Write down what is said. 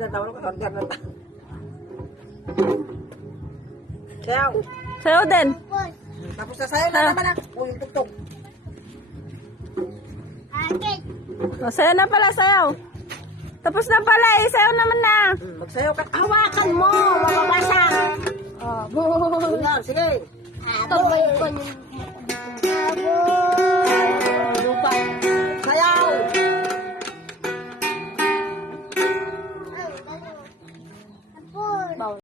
tinatawag ko, order na ta. Sayaw. Sayo din. Tapos na sayaw na naman ako. Yung tuktok. O, sayo na pala, sayo. Tapos na pala eh, sayo naman na. Magsayaw ka. Hawakan mo, mababasa. Yan, sige. Tabay pa niyo.